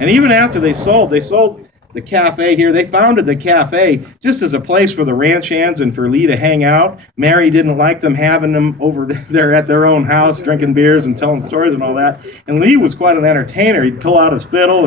And even after they sold the cafe here. They founded the cafe just as a place for the ranch hands and for Lee to hang out. Mary didn't like them having them over there at their own house, drinking beers and telling stories and all that. And Lee was quite an entertainer. He'd pull out his fiddle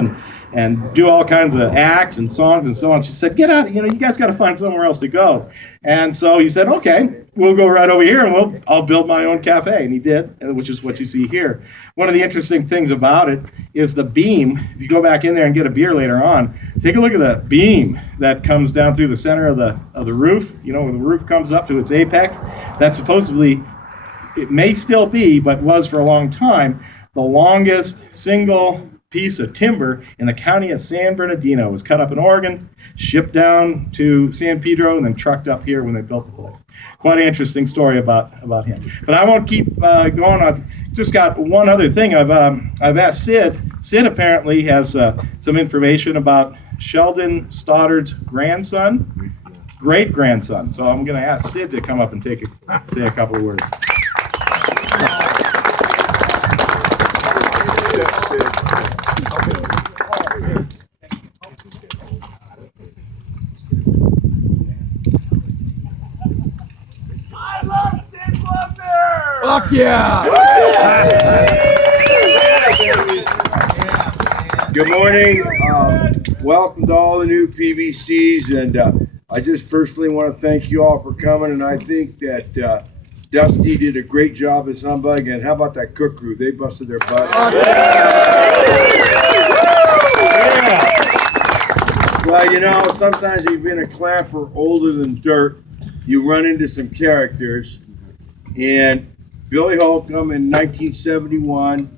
and do all kinds of acts and songs and so on. She said, get out, you guys got to find somewhere else to go. And so he said, okay, we'll go right over here and I'll build my own cafe. And he did, which is what you see here. One of the interesting things about it is the beam. If you go back in there and get a beer later on, take a look at the beam that comes down through the center of the roof. When the roof comes up to its apex, that's supposedly, it may still be, but was for a long time, the longest single piece of timber in the county of San Bernardino. It was cut up in Oregon, shipped down to San Pedro, and then trucked up here when they built the place. Quite an interesting story about him. But I won't keep going. I've just got one other thing. I've asked Sid. Sid apparently has some information about Sheldon Stoddard's grandson, great-grandson. So I'm going to ask Sid to come up and say a couple of words. Fuck yeah! Good morning. Welcome to all the new PVCs, and I just personally want to thank you all for coming. And I think that Dusty did a great job as Humbug. And how about that cook crew? They busted their butt. Well, sometimes you've been a clamper older than dirt. You run into some characters, and Billy Holcomb in 1971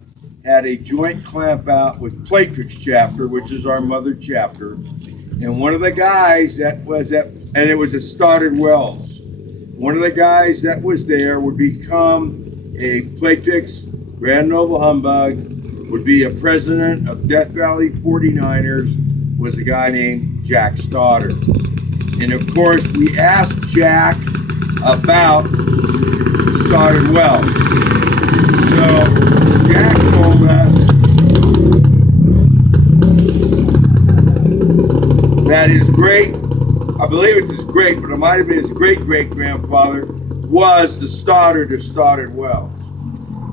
had a joint clamp out with Platrix chapter, which is our mother chapter. And one of the guys that was and it was at Stoddard Wells. One of the guys that was there would become a Platrix Grand Noble Humbug, would be a president of Death Valley 49ers, was a guy named Jack Stoddard. And of course, we asked Jack about Stoddard Wells. So Jack told us that his I believe it's his great, but it might have been his great-great-grandfather, was the Stoddard of Stoddard Wells.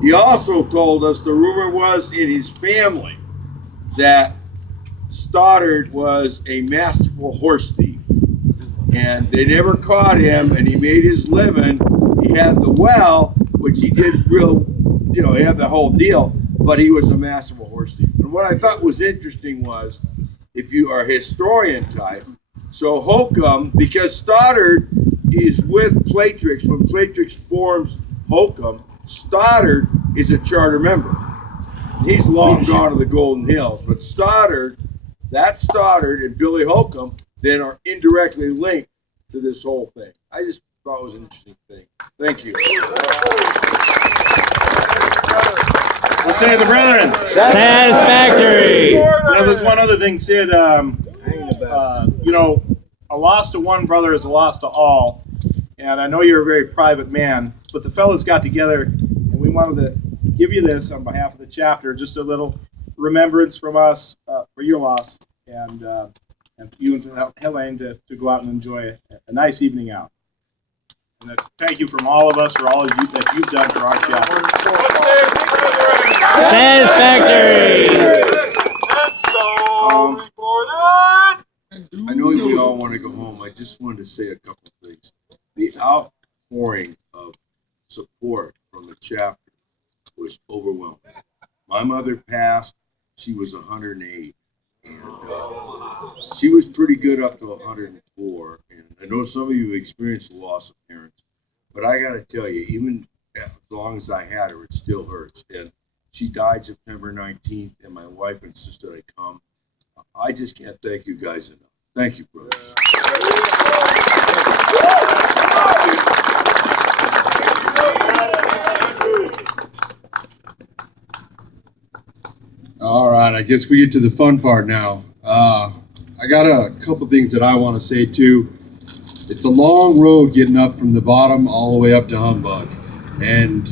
He also told us the rumor was in his family that Stoddard was a masterful horse thief. And they never caught him, and he made his living. He had the well, which he did he had the whole deal, but he was a masterful horse thief. And what I thought was interesting was, if you are a historian type, so Holcomb, because Stoddard is with Platrix, when Platrix forms Holcomb, Stoddard is a charter member. He's long gone to the Golden Hills, but Stoddard and Billy Holcomb then are indirectly linked to this whole thing. I just thought it was an interesting thing. Thank you. Let's say the brethren. Satisfactory. There's one other thing, Sid. A loss to one brother is a loss to all. And I know you're a very private man, but the fellows got together and we wanted to give you this on behalf of the chapter, just a little remembrance from us for your loss, and you and Helene to go out and enjoy a nice evening out. And thank you from all of us for all of you that you've done for our chapter. Satisfactory. I know we all want to go home. I just wanted to say a couple things. The outpouring of support from the chapter was overwhelming. My mother passed. She was 108. And she was pretty good up to 104. And I know some of you have experienced the loss of parents, but I got to tell you, even as long as I had her, it still hurts. And she died September 19th, and my wife insisted I come. I just can't thank you guys enough. Thank you, brothers. All right, I guess we get to the fun part now. I got a couple things that I want to say too. It's a long road getting up from the bottom all the way up to Humbug. And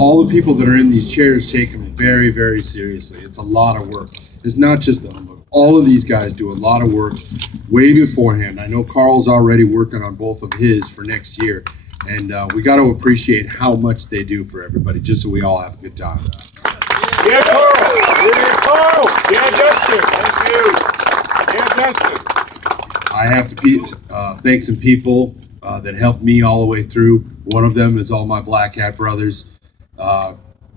all the people that are in these chairs take them very, very seriously. It's a lot of work. is not just the humbug. All of these guys do a lot of work way beforehand. I know Carl's already working on both of his for next year, and we got to appreciate how much they do for everybody, just so we all have a good time. Yeah, Carl. Yeah, Carl. Yeah, Justin. Thank you. Yeah, Justin. I have to thank some people that helped me all the way through. One of them is all my Black Hat brothers.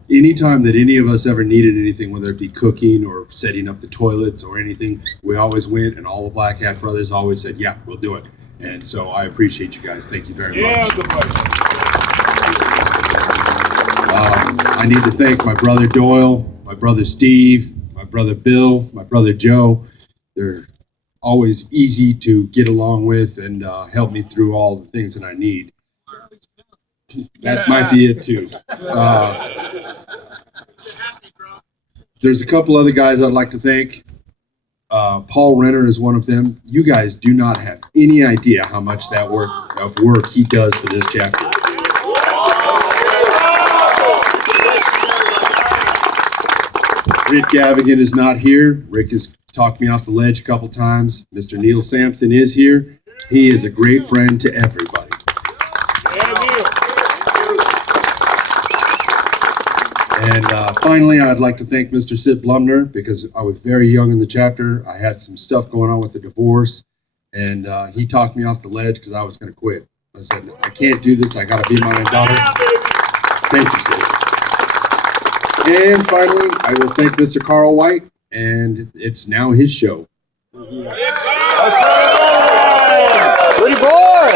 Anytime that any of us ever needed anything, whether it be cooking or setting up the toilets or anything, we always went, and all the Black Hat brothers always said, yeah, we'll do it. And so I appreciate you guys. Thank you very much. I need to thank my brother Doyle, my brother Steve, my brother Bill, my brother Joe. They're always easy to get along with and help me through all the things that I need. That might be it too. There's a couple other guys I'd like to thank. Paul Renner is one of them. You guys do not have any idea how much that work he does for this chapter. Rick Gavigan is not here. Rick has talked me off the ledge a couple times. Mr. Neil Sampson is here. He is a great friend to everybody. And finally, I'd like to thank Mr. Sid Blumner, because I was very young in the chapter. I had some stuff going on with the divorce, and he talked me off the ledge because I was going to quit. I said, I can't do this. I got to be my own daughter. Thank you, Sid. And finally, I will thank Mr. Carl White, and it's now his show. Pretty boy!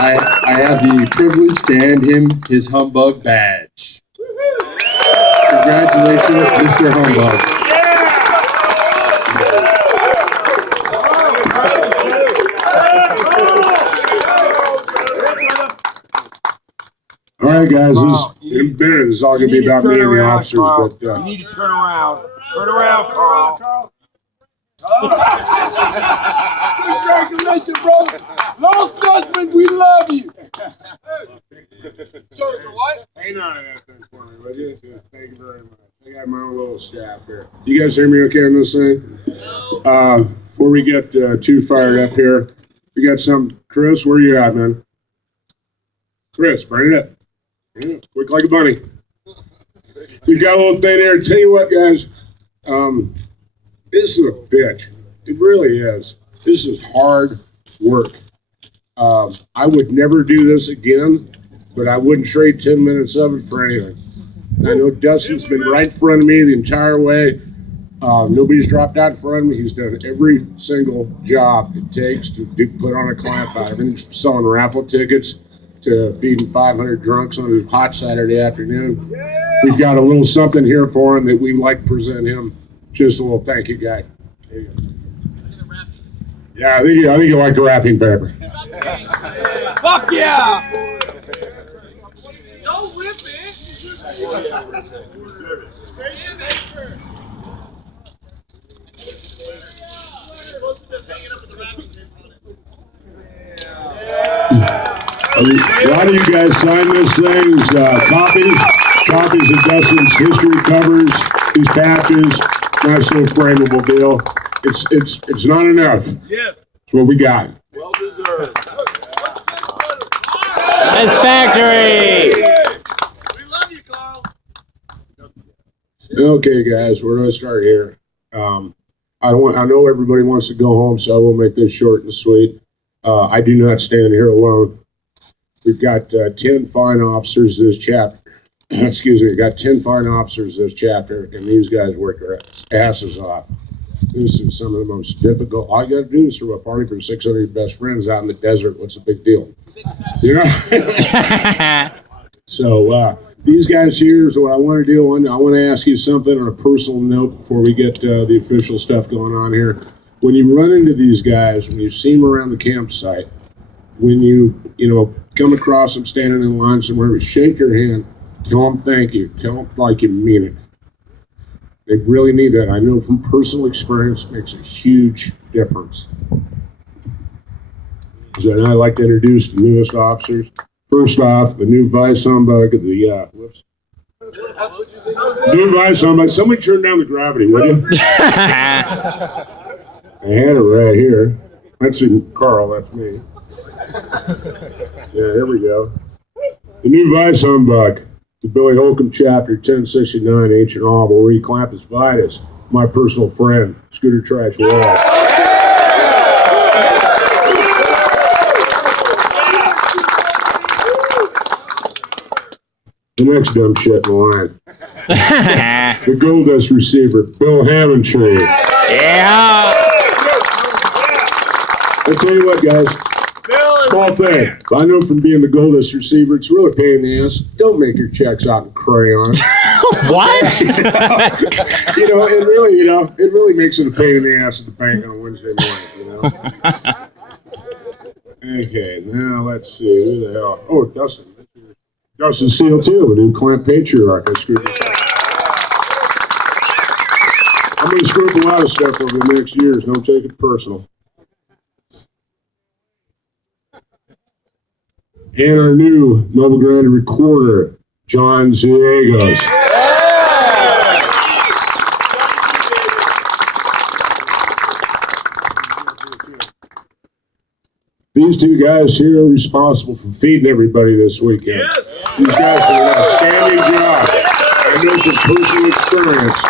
I have the privilege to hand him his humbug badge. Congratulations, Mr. Humbug. All right, guys, this is all going to be about me and the officers. But You need to turn around. Turn around, Carl. Congratulations, brother. Lost Dutchman, we love you. Sorry for what? ain't none of that thing for me, but thank you very much. I got my own little staff here. You guys hear me okay on this thing? Before we get too fired up here, we got some. Chris, where you at, man? Chris, bring it up. Yeah, quick like a bunny. We've got a little thing there. Tell you what, guys, this is a bitch. It really is. This is hard work. I would never do this again, but I wouldn't trade 10 minutes of it for anything. I know Dustin's been right in front of me the entire way. Nobody's dropped out in front of me. He's done every single job it takes to put on a clamp out. Everything from selling raffle tickets to feeding 500 drunks on a hot Saturday afternoon. We've got a little something here for him that we'd like to present him. Just a little thank you, guy. There you go. Yeah, I think you like the wrapping paper. Fuck yeah! Don't whip it. A lot of you guys signed this thing. Copies of Dustin's history covers, these patches. Nice little frameable deal. It's not enough. Yes. It's what we got. Well deserved. Satisfactory. We love you, Carl. Okay, guys, where do I start here? I know everybody wants to go home, so I will make this short and sweet. I do not stand here alone. We've got 10 fine officers this chapter. Excuse me, we've got 10 fine officers this chapter, and these guys work their asses off. This is some of the most difficult. All you got to do is throw a party for 600 of your best friends out in the desert. What's the big deal? You know? So these guys here is what I want to do. I want to ask you something on a personal note before we get the official stuff going on here. When you run into these guys, when you see them around the campsite, when you come across them standing in line somewhere, shake their hand, tell them thank you, tell them like you mean it. They really need that. I know from personal experience, it makes a huge difference. So now I'd like to introduce the newest officers. First off, the new vice humbug of the New advice on my. Somebody turn down the gravity, will you? I had it right here. That's Carl. That's me. Yeah, here we go. The new Vice Humbug, the Billy Holcomb chapter, 1069, Ancient Hall, will reclamp his Vitus, my personal friend, Scooter Trash Wall. The next dumb shit in the line. The Gold Dust receiver, Bill Hammondtree. Yeah. I'll tell you what, guys. Small thing. I know from being the Gold Dust receiver, it's really a pain in the ass. Don't make your checks out in crayon. What? It really makes it a pain in the ass at the bank on a Wednesday morning, Okay, now let's see. Who the hell? Oh, Dustin. Dustin Steele, too, a new Clamp Patriarch. I screwed this up. I'm going to screw up a lot of stuff over the next years. Don't take it personal. And our new Noble Grand recorder, John Ziegos. These two guys here are responsible for feeding everybody this weekend. Yes. These guys did an outstanding job. I know from personal experience,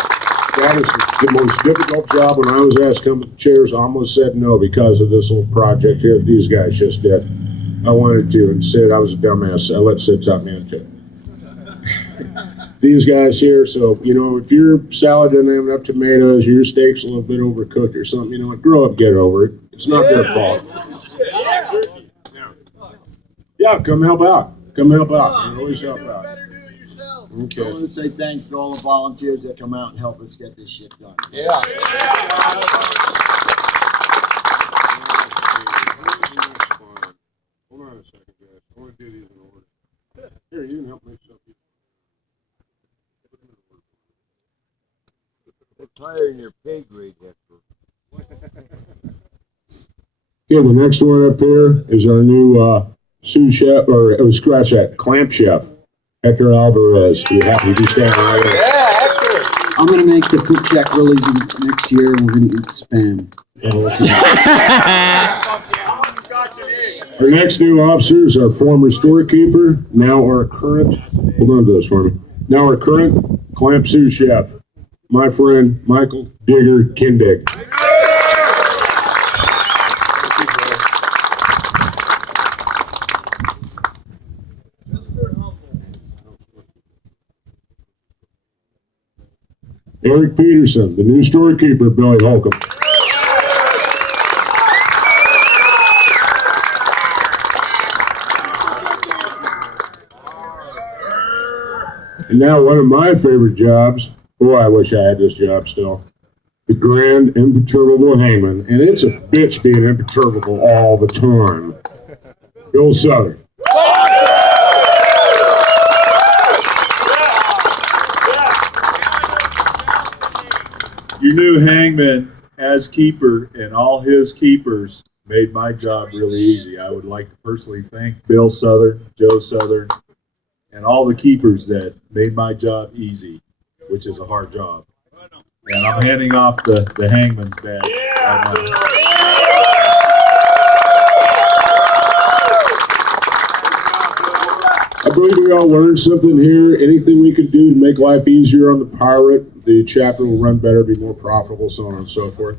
that is the most difficult job. When I was asked to come to the chairs, I almost said no because of this little project here that these guys just did. I wanted to and said I was a dumbass. I let Sid talk me into it. These guys here, so, if your salad doesn't have enough tomatoes, your steak's a little bit overcooked or something, grow up, get over it. It's not their fault. Yeah, come help out. Come help out. You always help out. Okay. I want to say thanks to all the volunteers that come out and help us get this shit done. Yeah. Hold on a second, guys. I want to do these in order. Here, you can help me something. It's higher in your pay grade, Hector. Yeah, the next one up here is our new sous chef, scratch that, clamp chef, Hector Alvarez. We have to be standing right there. Yeah, Hector. I'm gonna make the food check really easy next year, and we're gonna eat spam. Our next new officer is our former storekeeper, now our current, hold on to this for me, now our current clamp sous chef, my friend Michael Digger Kindig. Eric Peterson, the new storekeeper, Billy Holcomb. And now one of my favorite jobs, boy, I wish I had this job still, the Grand Imperturbable Hangman. And it's a bitch being imperturbable all the time. Bill Southern. Your new hangman as keeper and all his keepers made my job really easy. I would like to personally thank Bill Southern, Joe Southern, and all the keepers that made my job easy, which is a hard job. And I'm handing off the hangman's badge. I believe we all learned something here. Anything we could do to make life easier on the pirate, the chapter will run better, be more profitable, so on and so forth.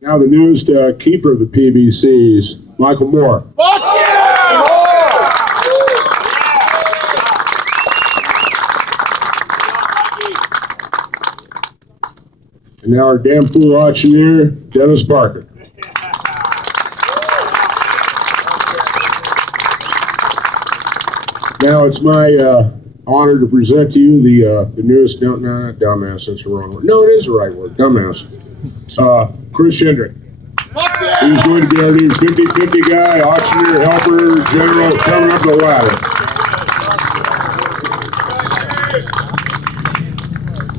Now the newest keeper of the PBCs, Michael Moore. Fuck yeah! And now our damn fool auctioneer, Dennis Parker. Now it's my honor to present to you the newest, not dumbass, that's the wrong word. No, it is the right word, dumbass. Chris Hendrick. He's going to be our new 50-50 guy, auctioneer, helper, general, coming up the ladder.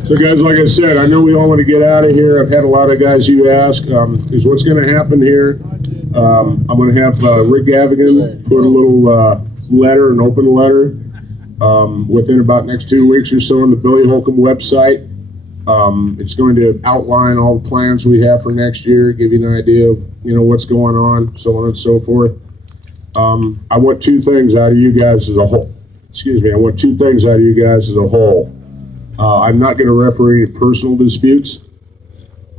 So guys, like I said, I know we all want to get out of here. I've had a lot of guys who ask, is what's going to happen here? I'm going to have Rick Gavigan put a little letter, an open letter, within about next 2 weeks or so on the Billy Holcomb website. It's going to outline all the plans we have for next year, give you an idea of, what's going on, so on and so forth. I want two things out of you guys as a whole. I want two things out of you guys as a whole. I'm not going to referee any personal disputes.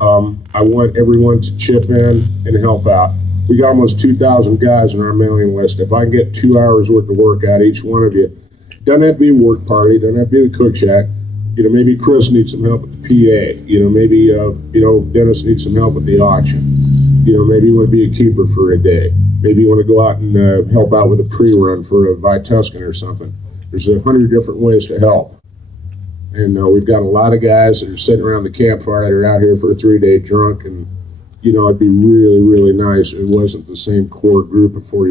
I want everyone to chip in and help out. We got almost 2,000 guys on our mailing list. If I can get 2 hours worth of work out of each one of you, doesn't have to be a work party, doesn't have to be the cook shack. Maybe Chris needs some help with the PA. Maybe Dennis needs some help with the auction. Maybe you want to be a keeper for a day. Maybe you want to go out and help out with a pre-run for a Vituscan or something. There's 100 different ways to help. And we've got a lot of guys that are sitting around the campfire that are out here for a 3-day drunk. And, it'd be really, really nice if it wasn't the same core group of 40